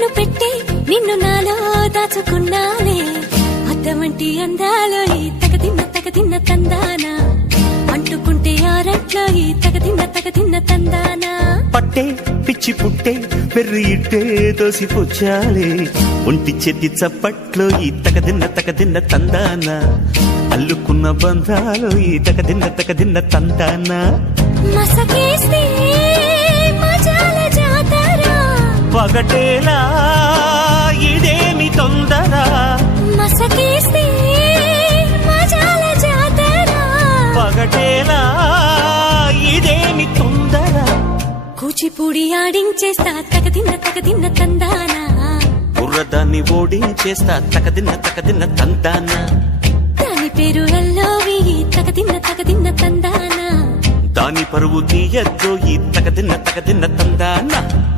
కన్ను పెట్టే నిన్ను నాలో దాచుకున్నానే అద్దమంటి అందాలో ఈ తగదిన్న తందానా అంటుకుంటే ఆరట్లో ఈ తగదిన్న తందానా పట్టే పిచ్చి పుట్టే పెర్రి ఇట్టే దోసిపుచ్చాలే ఒంటి చేతి చప్పట్లో ఈ తగదిన్న తందానా అల్లుకున్న బంధాలు ఈ తగదిన్న తందానా మసకేస్తే మజాల జాతర పగటేలా ఇదేమి తొందర మసకేస్తే మజాల జాతర పగటేలా ఇదేమి తొందర కూచిపూడి ఆడించేస్తా తగదిన్న తందానా బుర్రదాన్ని ఓడించేస్తా తగదిన్న తందానా దాని పేరు ఎల్లోవి తగదిన్న తందానా దాని పరువు తీయద్దు ఈ తగదిన్న తందానా